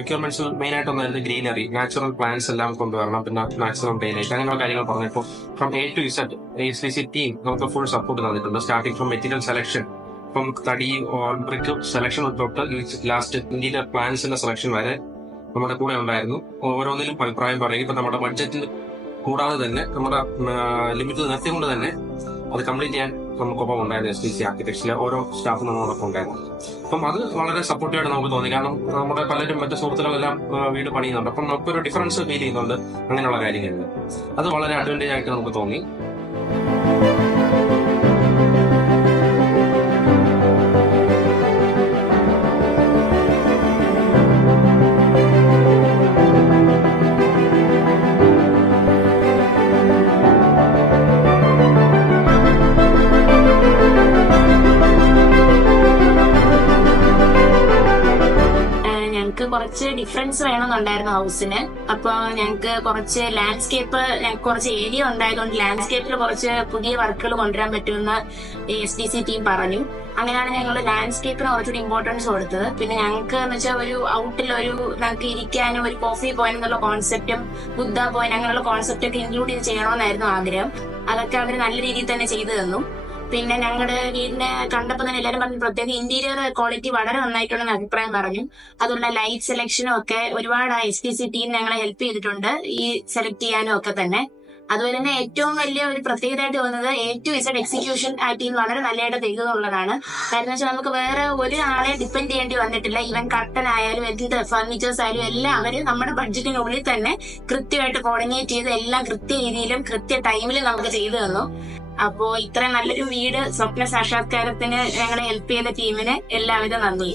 Requirements main ആയിട്ട് ഒന്നായിരുന്നു greenery, natural plants എല്ലാം കൊണ്ടുവരണം, പിന്നെ മാക്സിമം ഡേലൈറ്റ്, അങ്ങനെയുള്ള കാര്യങ്ങൾ പറഞ്ഞപ്പോൾ from A to Z ACC team നമുക്ക് ഫുൾ സപ്പോർട്ട് തന്നിട്ടുണ്ട്. സ്റ്റാർട്ടിംഗ് ഫ്രം മെറ്റീരിയൽ സെലക്ഷൻ, ഇപ്പം തടി ബ്രിക്ക് സെലക്ഷൻ തൊട്ട് ലാസ്റ്റ് ഇന്റീരിയർ പ്ലാൻസിന്റെ സെലക്ഷൻ വരെ നമ്മുടെ കൂടെ ഉണ്ടായിരുന്നു. ഓരോന്നിലും അഭിപ്രായം പറയും. ഇപ്പൊ നമ്മുടെ ബഡ്ജറ്റിൽ കൂടാതെ തന്നെ നമ്മുടെ ലിമിറ്റ് നിർത്തിക്കൊണ്ട് തന്നെ അത് കംപ്ലീറ്റ് ചെയ്യാൻ നമുക്കൊപ്പം ഉണ്ടായിരുന്നു. STC ആർക്കിടെക്ചറിലെ ഓരോ സ്റ്റാഫും നമ്മളോടൊപ്പം ഉണ്ടായിരുന്നു. അപ്പം അത് വളരെ സപ്പോർട്ടീവായിട്ട് നമുക്ക് തോന്നി. കാരണം നമ്മുടെ പലരും മറ്റു സുഹൃത്തുക്കളെല്ലാം വീട് പണിയുന്നുണ്ട്. അപ്പം നമുക്കൊരു ഡിഫറൻസ് ഫീൽ ചെയ്യുന്നുണ്ട് അങ്ങനെയുള്ള കാര്യങ്ങളിൽ. അത് വളരെ അഡ്വാൻറ്റേജ് ആയിട്ട് നമുക്ക് തോന്നി. കുറച്ച് ഡിഫറൻസ് വേണമെന്നുണ്ടായിരുന്നു ഹൗസിന്. അപ്പൊ ഞങ്ങൾക്ക് കുറച്ച് ലാൻഡ്സ്കേപ്പ്, കുറച്ച് ഏരിയ ഉണ്ടായതുകൊണ്ട് ലാൻഡ്സ്കേപ്പിൽ കുറച്ച് പുതിയ വർക്കുകൾ കൊണ്ടുവരാൻ പറ്റുമെന്ന് STC ടീം പറഞ്ഞു. അങ്ങനെയാണ് ഞങ്ങൾ ലാൻഡ്സ്കേപ്പിന് കുറച്ചുകൂടി ഇമ്പോർട്ടൻസ് കൊടുത്തത്. പിന്നെ ഞങ്ങൾക്ക് എന്ന് വെച്ചാൽ ഒരു ഔട്ടിൽ ഞങ്ങൾക്ക് ഇരിക്കാനും ഒരു കോഫി പോയിന്റ് എന്നുള്ള കോൺസെപ്റ്റും ബുദ്ധ പോയിന്റ് അങ്ങനെയുള്ള കോൺസെപ്റ്റ് ഒക്കെ ഇൻക്ലൂഡ് ചെയ്ത് ചെയ്യണമെന്നായിരുന്നു ആഗ്രഹം. അതൊക്കെ അവർ നല്ല രീതിയിൽ തന്നെ ചെയ്തു തന്നു. പിന്നെ ഞങ്ങളുടെ വീടിനെ കണ്ടപ്പോൾ തന്നെ എല്ലാവരും പറഞ്ഞു പ്രത്യേക ഇന്റീരിയർ ക്വാളിറ്റി വളരെ നന്നായിട്ടുണ്ടെന്ന് അഭിപ്രായം പറഞ്ഞു. അതുകൊണ്ട് ലൈറ്റ് സെലക്ഷനും ഒക്കെ ഒരുപാട് STC ടീം ഞങ്ങളെ ഹെൽപ്പ് ചെയ്തിട്ടുണ്ട് ഈ സെലക്ട് ചെയ്യാനും ഒക്കെ തന്നെ. അതുപോലെ തന്നെ ഏറ്റവും വലിയ ഒരു പ്രത്യേകതയായിട്ട് തോന്നുന്നത് A to Z എക്സിക്യൂഷൻ ആ ടീം വളരെ നല്ലതായിട്ട് ചെയ്തതുള്ളതാണ്. കാരണം വെച്ചാൽ നമുക്ക് വേറെ ഒരാളെ ഡിപ്പെൻഡ് ചെയ്യേണ്ടി വന്നിട്ടില്ല. ഈവൻ കർട്ടൻ ആയാലും എന്ത് ഫർണിച്ചേഴ്സ് ആയാലും എല്ലാം അവര് നമ്മുടെ ബഡ്ജറ്റിനുള്ളിൽ തന്നെ കൃത്യമായിട്ട് കോർഡിനേറ്റ് ചെയ്ത് എല്ലാം കൃത്യ രീതിയിലും കൃത്യ ടൈമിലും നമുക്ക് ചെയ്തു തന്നു. അപ്പോ ഇത്ര നല്ലൊരു വീട് സ്വപ്ന സാക്ഷാത്കാരത്തിന് ഞങ്ങളെ ഹെൽപ്പ് ചെയ്ത ടീമിന് എല്ലാവിധ നന്ദി.